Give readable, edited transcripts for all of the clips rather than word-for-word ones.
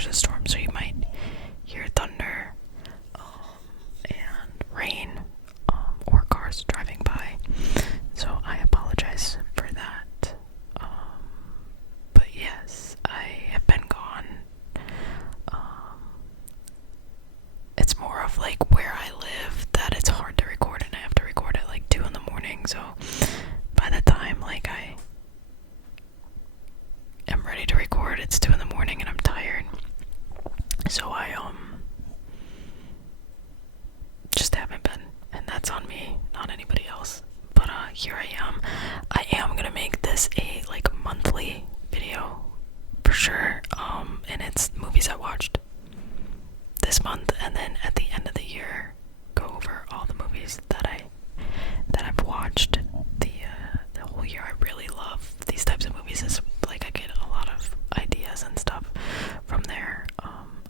there's a storm, so you might hear thunder and rain or cars driving by. So I apologize for that. But yes, I have been gone. It's more of like where I live that it's hard to record, and I have to record at like 2 in the morning. So by the time like I am ready to record, it's 2 in the morning and I'm tired. So I just haven't been, and that's on me, not anybody else. But here I am. I am gonna make this a like monthly video for sure. And it's movies I watched this month, and then at the end of the year, go over all the movies that I've watched the whole year. I really love these types of movies. It's like I get a lot of ideas and stuff from there.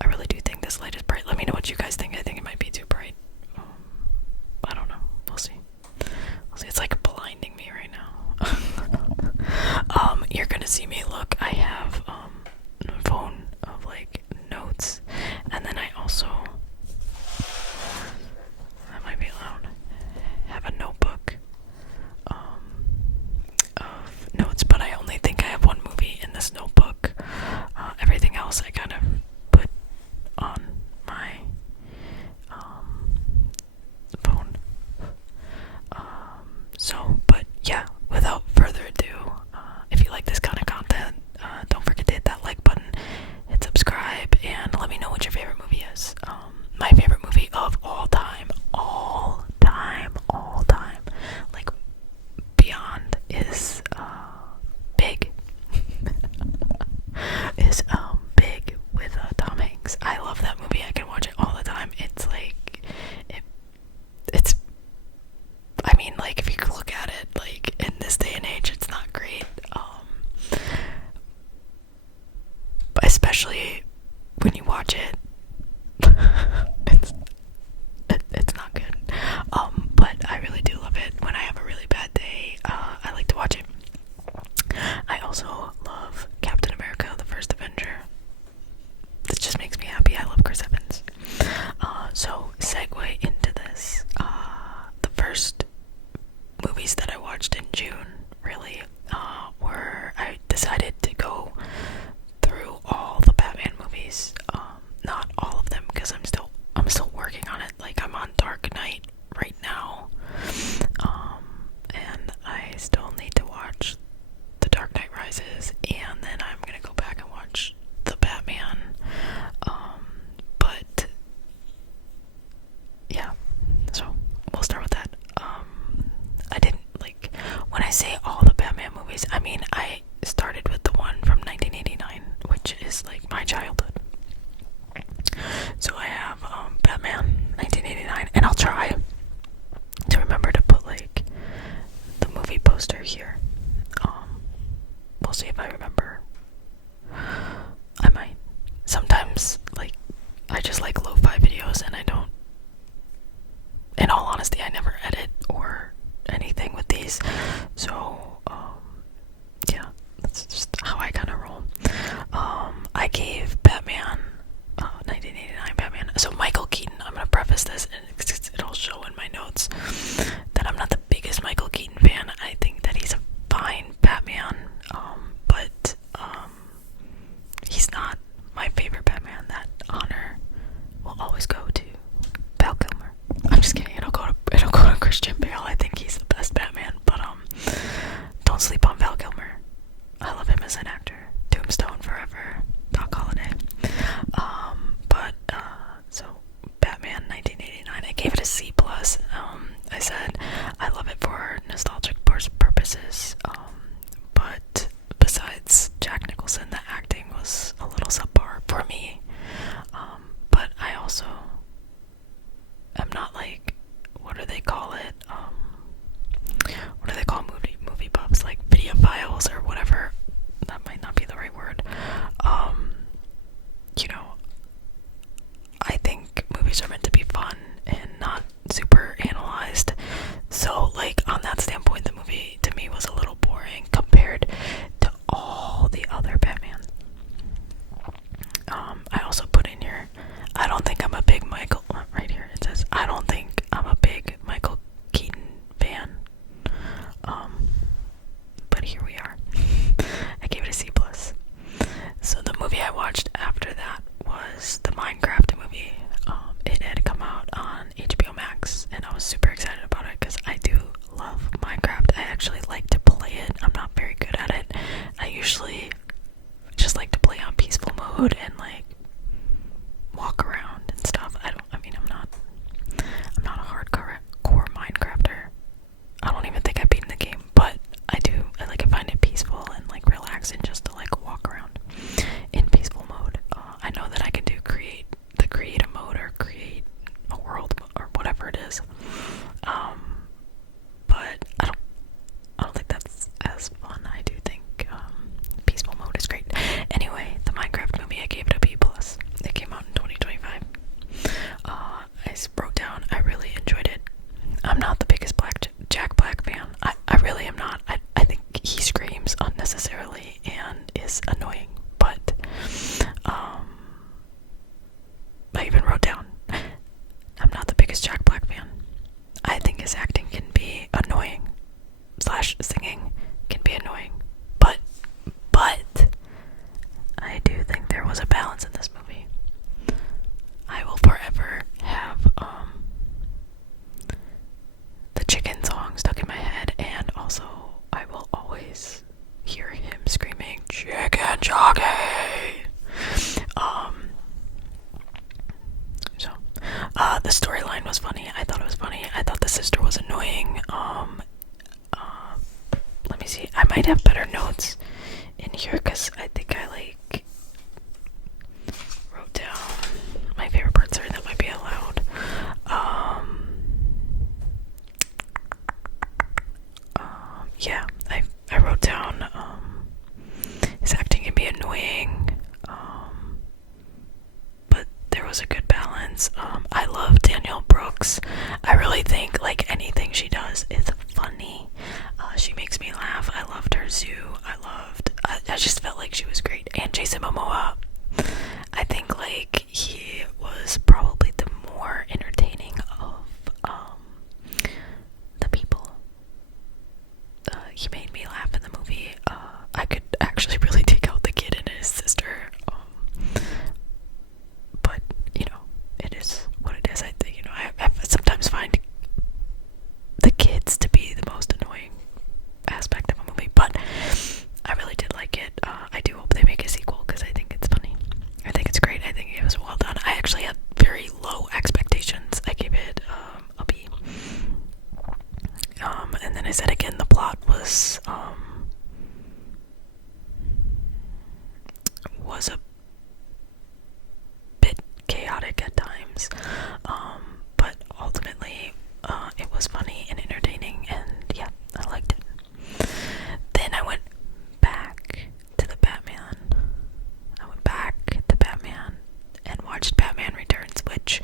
I really do think this light is bright. Let me know what you guys think. I think it might be too bright. I don't know. We'll see. It's like blinding me right now. You're gonna see me look. I have a phone of like notes, and then I also, that might be loud, have a notebook of notes, but I only think I have one movie in this notebook. Everything else I kind of put on my phone. But yeah, without further ado, if you like this kind of content, don't forget to hit that like button, hit subscribe, and let me know what your favorite movie is. My favorite movie of all time, like beyond, is Big. is Big with Tom Hanks. I love that movie. I can watch it all the time. It's like it's. I mean, like if you look at it, like in this day and age, it's not great. But especially when you watch it, it's not good. But I really do love it. When I have a really bad day, I like to watch it. I also love Captain America: The First Avenger. This just makes me happy. I love Chris Evans. So segue into this. The first movies that I watched in June, really, were, I decided to go through all the Batman movies. Not all of them, because I'm still working on it. Like, I'm on Dark Knight right now, and I still need to watch The Dark Knight Rises, and then I'm gonna go back and watch the Batman. But yeah, so we'll start with that. I didn't, like, when I say all the Batman movies, I mean I started with the one from 1989, which is like my childhood. So I have Batman 1989, and I'll try to remember to put like the movie poster here. We'll see if I remember. I might. Sometimes, like, I just like lo-fi videos, and I don't, in all honesty, I never edit or anything with these. So, yeah, that's just how I kind of roll. I gave Batman, 1989 Batman, so Michael Keaton. I'm gonna preface this, and it'll show in my notes that I'm not the biggest Michael Keaton fan. I think that he's a fine Batman, but mode and like walk around and stuff. I'm not a hardcore Minecrafter. I don't even think I've beaten the game, but I find it peaceful and like relaxing just to like walk around in peaceful mode. I know that I can do create a mode or create a world or whatever it is. But I don't think that's as fun. I do think peaceful mode is great. Anyway, the Minecraft movie, I gave it a B+. It came out in 2025. I wrote down, I really enjoyed it. I'm not the biggest Jack Black fan. I really am not. I think he screams unnecessarily and is annoying. But I even wrote down, I'm not the biggest Jack Black fan. I think his acting can be annoying. / singing can be annoying. But I do think there was a balance in this movie. I will forever have the chicken song stuck in my head, and also I will always hear him screaming chicken jockey. The storyline was funny. I thought it was funny. I thought the sister was annoying. Let me see. I might have better notes in here because I think I like wrote down my favorite parts. Sorry, that might be allowed. Yeah, I wrote down his acting can be annoying, but there was a good balance. I love Danielle Brooks. I really think like anything she does is funny. She makes me laugh. I loved her zoo. I just felt like she was great. And Jason Momoa, I think like he was probably the more entertaining of the people. He made me laugh in the movie. I could actually really take out the kid and his sister. But you know, it is what it is. I think, you know, I sometimes find the kids to be the most annoying aspect of a movie, but I really did like it. I do hope they make a sequel because I think it's funny. I think it's great. I think it was well done. I actually had very low expectations. I gave it a B. And then I said again, the plot was a bit chaotic at times, but ultimately it was funny and entertaining, and yeah, I liked it. Then I went back to the Batman. And watched Batman Returns, which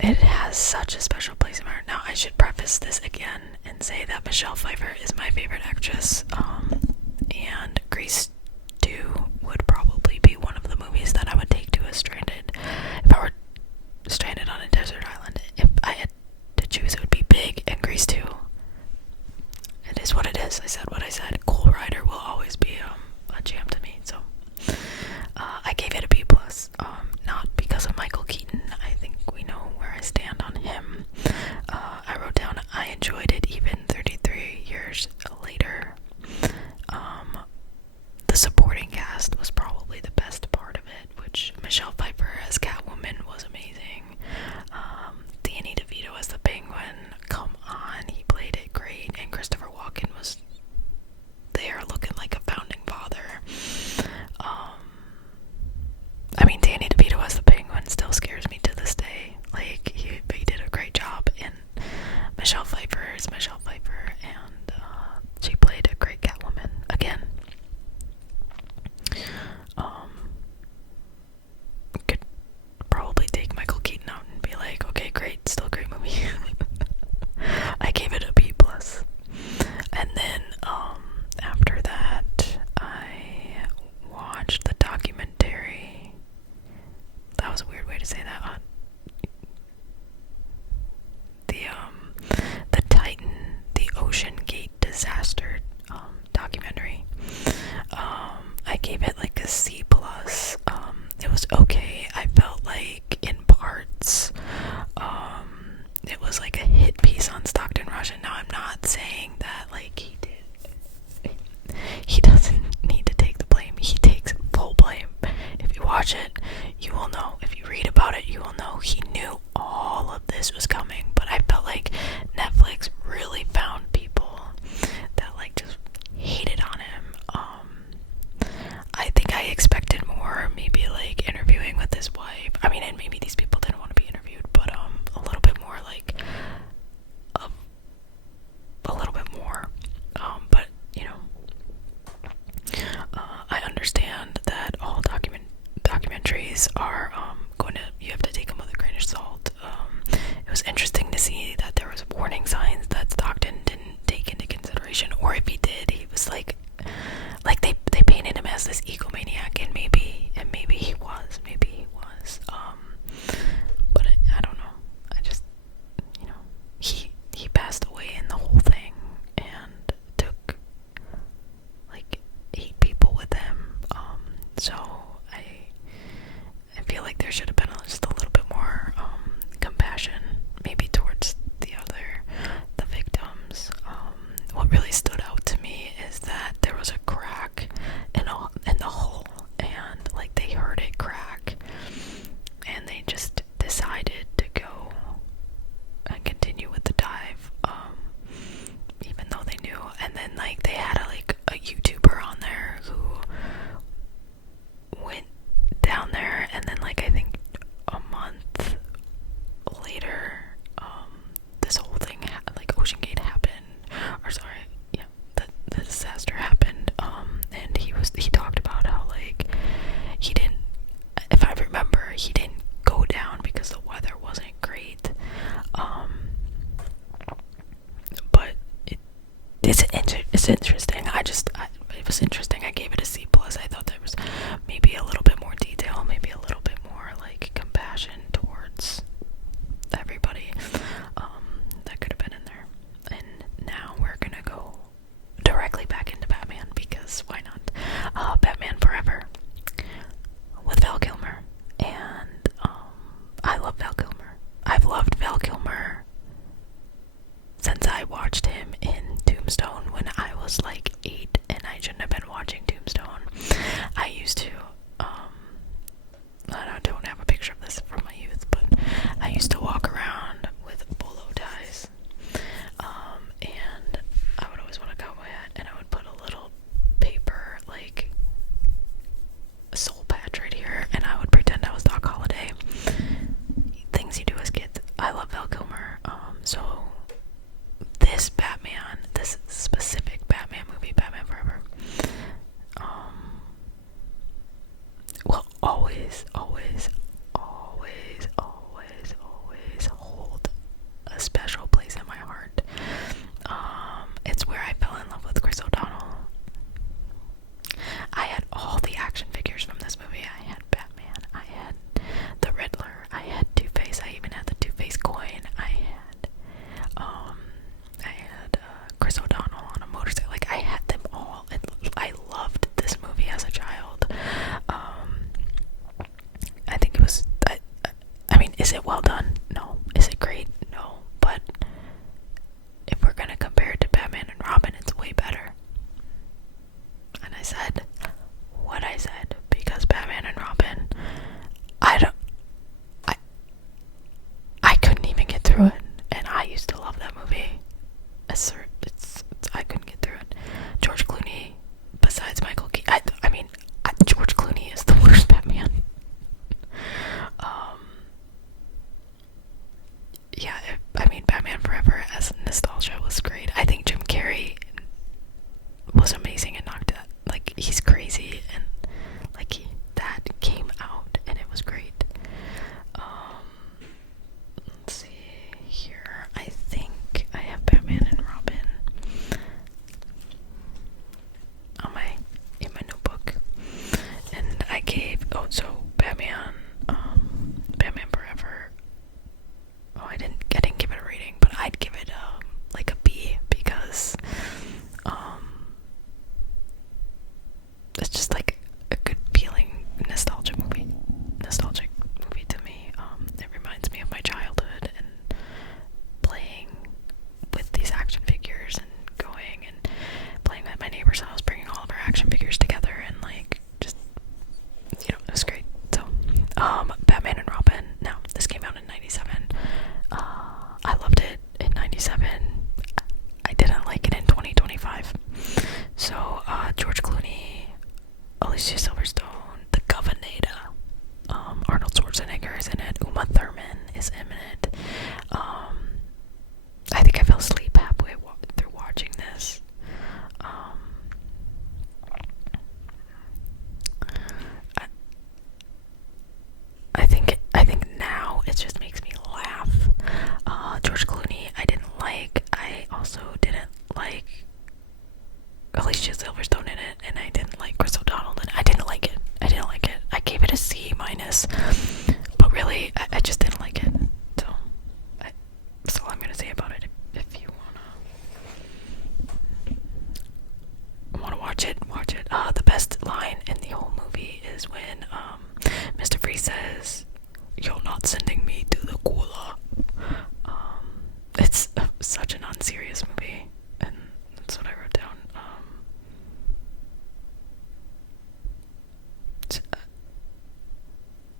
it has such a special place in my heart. Now, I should preface this again and say that Michelle Pfeiffer is my favorite actress, and Grease 2 would probably be one of the movies that I would take to a stranded. If I were stranded on a desert island, if I had to choose, it would be Big and Grease 2. It is what it is. I said what I said. Cool Rider will always be a jam to me. So I gave it a B+. Not because of Michael Keaton. I think we know where I stand on him. I wrote down I enjoyed it even 33 years later. The supporting cast was probably the best part of it, which Michelle Pfeiffer as Catwoman was amazing. Danny DeVito as the Penguin, come on, he played it great, and Christopher Walken was there looking like a founding father. I mean, Danny DeVito as the Penguin still scares me to this day. Like, he did a great job, and Michelle Pfeiffer is Michelle Pfeiffer, and she played a great Catwoman again. Could probably take Michael Keaton out and be like, okay, great, still a great movie. I gave it a B+. And then after that, I watched the documentary. That was a weird way to say that. The Titan, the Ocean Gate disaster documentary. I gave it like a C+. It was okay. I felt like in parts it was like a hit piece on Stockton Russian. Now, I'm not saying that like he doesn't need to take the blame. He takes full movies are you have to take them with a grain of salt. It was interesting to see that there was warning signs that Stockton didn't take into consideration, or if he did, he was like they painted him as this egomaniac, and maybe he was, but I don't know. I just, he passed away in the whole thing, and took like 8 people with him. So I feel like there should have been just a little bit more compassion, maybe towards the victims. What really stood out to me is that there was a crack in the hull, and like they heard it crack, and they just decided to go and continue with the dive, even though they knew. And then like they had a YouTuber on there who went down there, and then like I think a month later, this whole thing like Ocean Gate happened, or sorry, yeah, the disaster happened. And he talked about how like he didn't, if I remember, he didn't go down because the weather wasn't great. But it's interesting. It was interesting. I gave it a C plus. I thought there was maybe a little bit more detail, maybe a little bit more like compassion towards everybody that could have been in there. And now we're gonna go directly back into Batman, because why not? Batman Forever with Val Kilmer, and I love Val Kilmer. I've loved Val Kilmer since I watched him in Tombstone when I was like 8, and I shouldn't have been watching Tombstone. I used to, I don't have a picture of this from my youth, but I used to walk around with bolo ties, and I would always want a cowboy hat, and I would put a little paper, like, soul patch right here, and I would pretend I was Doc Holliday. Things you do as kids. I love Val Kilmer, so this specific Batman movie, Batman Forever, will always hold a special place in my heart. It's where I fell in love with Chris O'Donnell. I had all the action figures from this movie. I had Batman, I had the Riddler, I had Two-Face, I even had the Two-Face coin, I had Chris O'Donnell on a motorcycle. Like, I had them all. I loved this movie as a child. I think it was, I mean, is it well done? No. Is it great? No. But if we're gonna compare it to Batman and Robin, it's way better. And I said what I said, because Batman and Robin, I couldn't even get through it, and I used to love that movie. I couldn't get through it. George Clooney, besides Michael Keaton, I mean, George Clooney is the worst Batman. Yeah, I mean, Batman Forever as nostalgia was great. I think Jim Carrey was amazing and knocked that. Like, he's crazy, and like that came out, and it was great. Let's see here. I think I have Batman and Robin in my notebook, and I gave Batman Forever. I didn't give it a rating, but I'd give it like a B, because it's just like a good feeling nostalgic movie to me. It reminds me of my childhood and playing with these action figures, and going and playing at my neighbor's house, bringing all of our action figures together, and like just, it was great. in it, and I didn't like Chris O'Donnell, and I didn't like it. I gave it a C minus, but really, I just didn't like it. So that's all I'm gonna say about it. If you wanna watch it, watch it. The best line in the whole movie is when Mr. Freeze says, "You're not sending me to the cooler." It's such an unserious movie, and that's what I wrote down.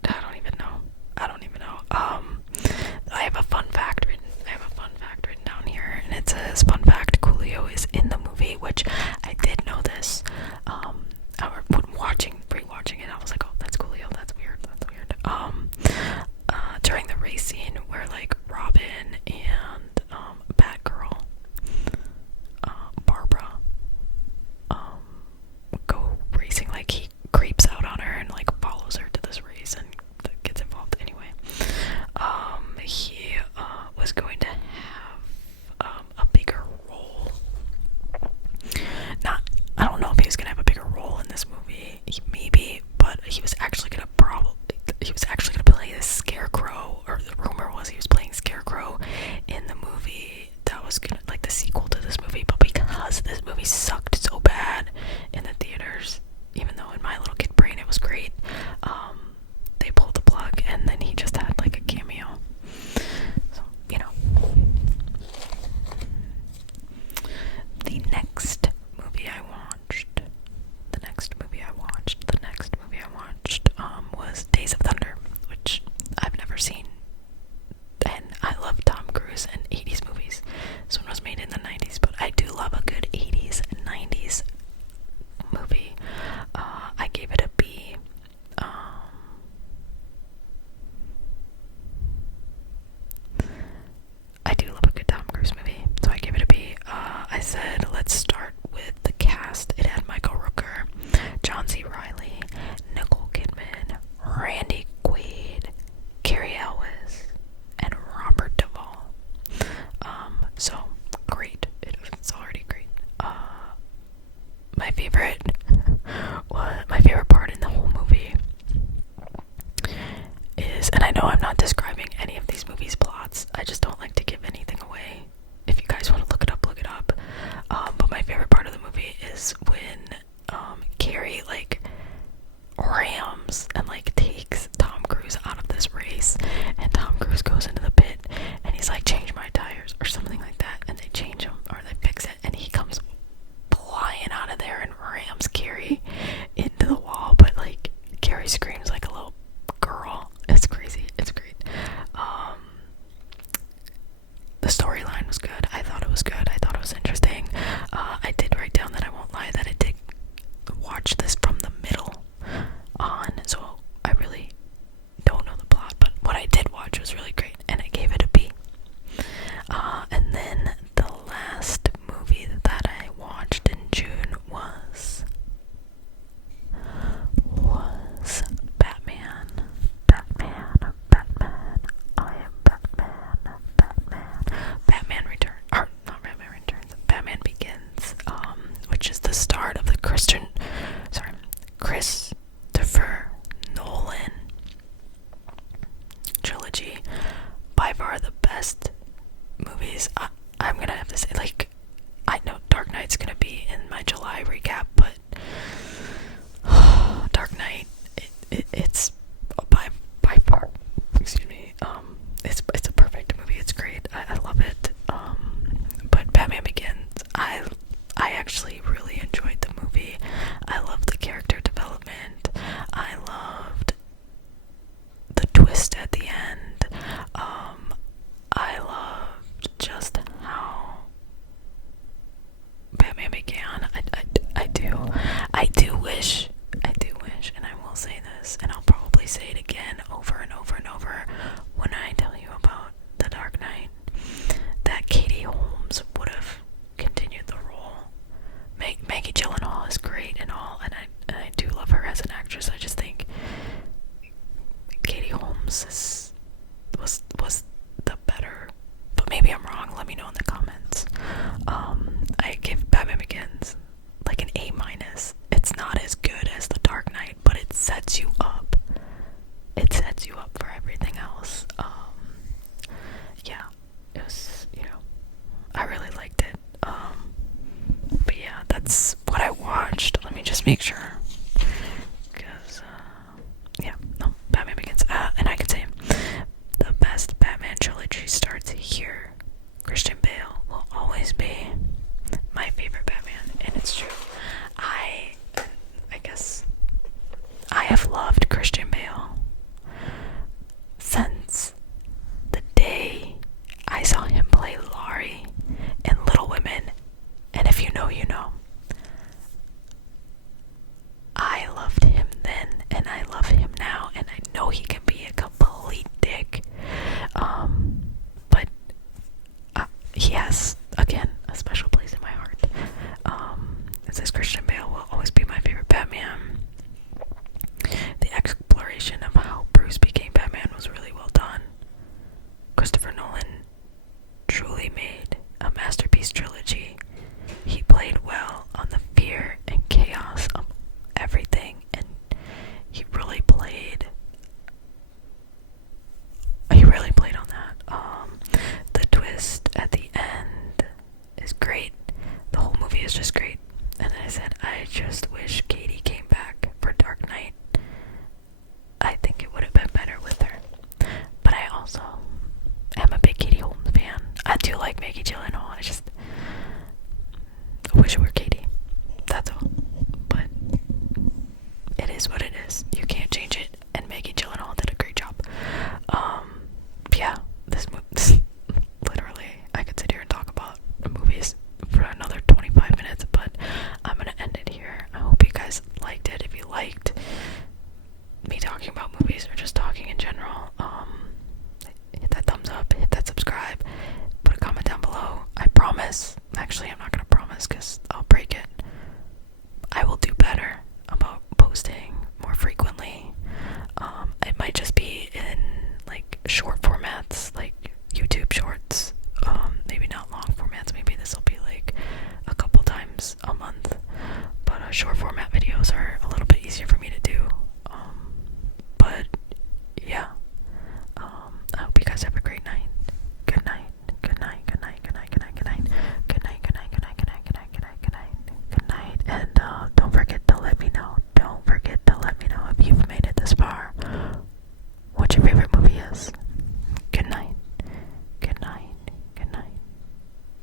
I don't even know. I have a fun fact written. Down here, and it says, "Fun fact: Coolio is in the movie," which I did know this. When rewatching it, I was like, "Oh, that's Coolio. That's weird. During the race scene where like Robin and Batgirl, Barbara, go racing, like he creeps out on her and like follows her to this race and gets involved anyway. He was going to have a bigger role. I don't know if he was gonna have a bigger role in this movie. Maybe, but he was actually gonna play the Scarecrow, or the rumor was he was playing Scarecrow in the movie that was gonna, like, the sequel to this movie. But because this movie sucked so bad in the theaters, even though in my little kid brain it was great, they pulled the plug, and then he just had like a cameo. So, you know. The next movie I watched was Days of Thunder, which I've never seen. And I love Tom Cruise and 80s movies. This one was made in the 90s, but I do love a good 80s and 90s movie. I gave it a B. I do love a good Tom Cruise movie, so I gave it a B. I said, let's start with the cast. It had Michael Rooker, John C. Reilly, Nicole Kidman, Randy Quaid, Cary Elwes, and Robert Duvall. So great. It's already great. My favorite part in the whole movie is, and I know I'm not describing any of these movies' plots, I just don't like to give anything away. If you guys want to look it up, look it up. But my favorite part of the movie is when Carrie like rams and like takes Tom Cruise out of this race, and Tom Cruise goes into the pit and he's like, "Change my tires," or something like that, and they change them or they fix it, and he comes flying out of there and rams Carrie into the wall. But like Carrie screams like a little girl. It's crazy. It's great. The storyline was good. I thought it was good. I thought it was interesting. I did write down that I won't lie that I did watch this from the middle on, so I really don't know the plot, but what I did watch was really great, and I gave it a B. And then the last movie that I watched in June was Batman. I am Batman Returns, or not Batman Returns, Batman Begins, which is the start of the just make sure. Because, yeah, no, Batman Begins. And I could say the best Batman trilogy starts here. Christian Bale will always be my favorite Batman, and it's true. I guess I have loved Christian Bale since the day I saw him play Laurie in Little Women, and if you know, you know. I loved him then, and I love him now, and I know he can be a complete dick. But he has, again, a special place in my heart. It says Christian Bale will always be my favorite Batman. The exploration of how Bruce became Batman was really well done. Christopher Nolan truly made a masterpiece trilogy. He played well on the fear and chaos of everything, and he really played on that. The twist at the end is great. The whole movie is just great. And I said, I just wish Katie came back for Dark Knight. I think it would have been better with her. But I also am a big Katie Holmes fan. I do like Maggie Gyllenhaal. I just wish it were Katie. That's all. But it is what it is. You